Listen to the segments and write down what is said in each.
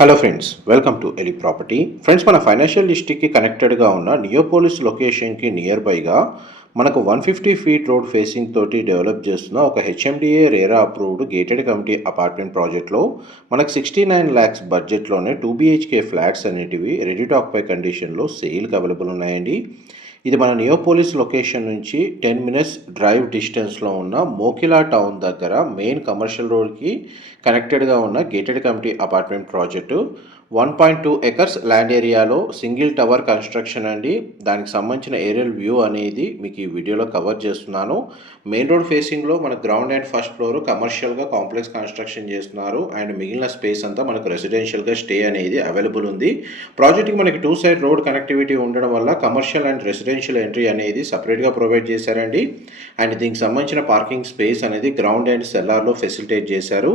Hello friends, welcome to Eli property. Friends, మన financial డిస్ట్రిక్ట్కి కనెక్టెడ్గా ఉన్న నియోపోలిస్ లొకేషన్కి నియర్ బైగా మనకు 150 ఫీట్ రోడ్ ఫేసింగ్ తోటి డెవలప్ చేస్తున్న ఒక HMDA RERA approved gated community apartment ప్రాజెక్ట్లో మనకు 69 ల్యాక్స్ బడ్జెట్లోనే 2 BHK ఫ్లాట్స్ అనేటివి రెడీ టు ఆక్యుపై కండిషన్లో సేల్కి అవైలబుల్ ఉన్నాయండి. ఇది మన నియోపోలిస్ లొకేషన్ నుంచి 10 మినిట్స్ డ్రైవ్ డిస్టెన్స్లో ఉన్న మోకిలా టౌన్ దగ్గర మెయిన్ కమర్షియల్ రోడ్కి కనెక్టెడ్గా ఉన్న gated community apartment project 1.2 acres land ఏరియాలో సింగిల్ టవర్ కన్స్ట్రక్షన్ అండి. దానికి సంబంధించిన ఏరియల్ వ్యూ అనేది మీకు ఈ వీడియోలో కవర్ చేస్తున్నాను. మెయిన్ రోడ్ ఫేసింగ్లో మన గ్రౌండ్ అండ్ ఫస్ట్ ఫ్లోర్ కమర్షియల్గా కాంప్లెక్స్ కన్స్ట్రక్షన్ చేస్తున్నారు. అండ్ మిగిలిన స్పేస్ అంతా మనకు రెసిడెన్షియల్గా స్టే అనేది అవైలబుల్ ఉంది. ప్రాజెక్ట్కి మనకి 2 సైడ్ రోడ్ కనెక్టివిటీ ఉండడం వల్ల కమర్షియల్ అండ్ రెసిడెన్షియల్ ఎంట్రీ అనేది సపరేట్గా ప్రొవైడ్ చేశారండి. అండ్ దీనికి సంబంధించిన పార్కింగ్ స్పేస్ అనేది గ్రౌండ్ అండ్ సెల్లార్లో ఫెసిలిటేట్ చేశారు.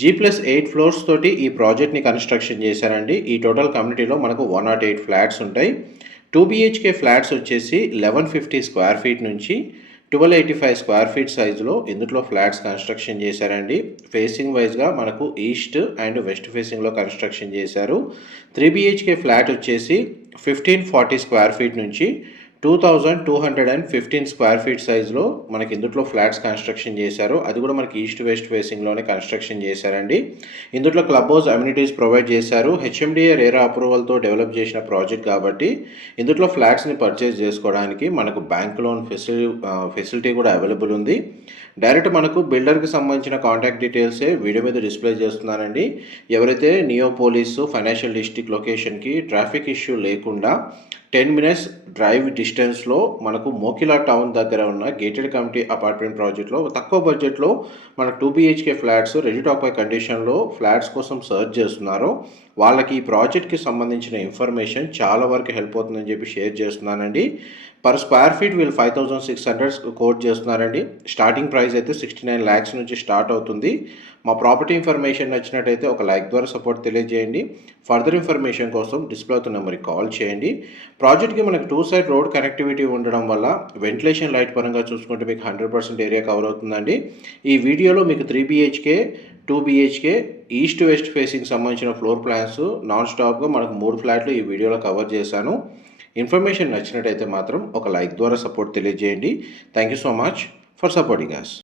G+8 ఫ్లోర్స్ తోటి ఈ ప్రాజెక్ట్ని కన్స్ట్రక్షన్ చేశారండి. ఈ టోటల్ కమ్యూనిటీలో మనకు 108 ఫ్లాట్స్ ఉంటాయి. 2 BHK ఫ్లాట్స్ వచ్చేసి 1150 స్క్వేర్ ఫీట్ నుంచి 1285 స్క్వేర్ ఫీట్ సైజులో ఇందులో ఫ్లాట్స్ కన్స్ట్రక్షన్ చేశారండి. ఫేసింగ్ వైజ్గా మనకు ఈస్ట్ అండ్ వెస్ట్ ఫేసింగ్లో కన్స్ట్రక్షన్ చేశారు. 3 BHK ఫ్లాట్ వచ్చేసి 1540 స్క్వేర్ ఫీట్ నుంచి 2215 స్క్వేర్ ఫీట్ సైజులో మనకి ఇందులో ఫ్లాట్స్ కన్స్ట్రక్షన్ చేశారు. అది కూడా మనకి ఈస్ట్ వెస్ట్ ఫేసింగ్లోనే కన్స్ట్రక్షన్ చేశారండి. ఇందులో క్లబ్ హౌస్ అమ్యూనిటీస్ ప్రొవైడ్ చేశారు. హెచ్ఎండిఏ రేరా అప్రూవల్తో డెవలప్ చేసిన ప్రాజెక్ట్ కాబట్టి ఇందులో ఫ్లాట్స్ని పర్చేస్ చేసుకోవడానికి మనకు బ్యాంక్ లోన్ ఫెసిలిటీ కూడా అవైలబుల్ ఉంది. డైరెక్ట్ మనకు బిల్డర్కి సంబంధించిన కాంటాక్ట్ డీటెయిల్సే వీడియో మీద డిస్ప్లే చేస్తున్నానండి. ఎవరైతే నియోపోలిస్ ఫైనాన్షియల్ డిస్ట్రిక్ట్ లొకేషన్కి ట్రాఫిక్ ఇష్యూ లేకుండా 10 మినిట్స్ డ్రైవ్ డిస్టెన్స్లో మనకు మోకిలా టౌన్ దగ్గర ఉన్న గేటెడ్ కమిటీ అపార్ట్మెంట్ ప్రాజెక్ట్లో తక్కువ బడ్జెట్లో మన 2 BHK flats ready to occupy కండిషన్లో ఫ్లాట్స్ కోసం సర్చ్ చేస్తున్నారో వాళ్ళకి ఈ ప్రాజెక్ట్కి సంబంధించిన ఇన్ఫర్మేషన్ చాలా వరకు హెల్ప్ అవుతుందని చెప్పి షేర్ చేస్తున్నానండి. పర్ స్క్వేర్ ఫీట్ వీళ్ళు 5600 కోట్ చేస్తున్నారండి. స్టార్టింగ్ ప్రైస్ అయితే 69 ల్యాక్స్ నుంచి స్టార్ట్ అవుతుంది. మా ప్రాపర్టీ ఇన్ఫర్మేషన్ నచ్చినట్టయితే ఒక లైక్ ద్వారా సపోర్ట్ తెలియజేయండి. ఫర్దర్ ఇన్ఫర్మేషన్ కోసం డిస్ప్లే అవుతున్న నెంబర్కి కాల్ చేయండి. ప్రాజెక్ట్కి మనకు 2 సైడ్ రోడ్ కనెక్టివిటీ ఉండడం వల్ల వెంటిలేషన్ లైట్ పరంగా చూసుకుంటే మీకు 100% ఏరియా కవర్ అవుతుందండి. ఈ వీడియోలో మీకు 3 BHK 2 BHK east west facing సంబంధించిన ఫ్లోర్ ప్లాన్స్ నాన్ స్టాప్గా మనకు 3 ఫ్లాట్లు ఈ వీడియోలో కవర్ చేశాను. ఇన్ఫర్మేషన్ నచ్చినట్టయితే మాత్రం ఒక లైక్ ద్వారా సపోర్ట్ తెలియజేయండి. Thank you so much for supporting us.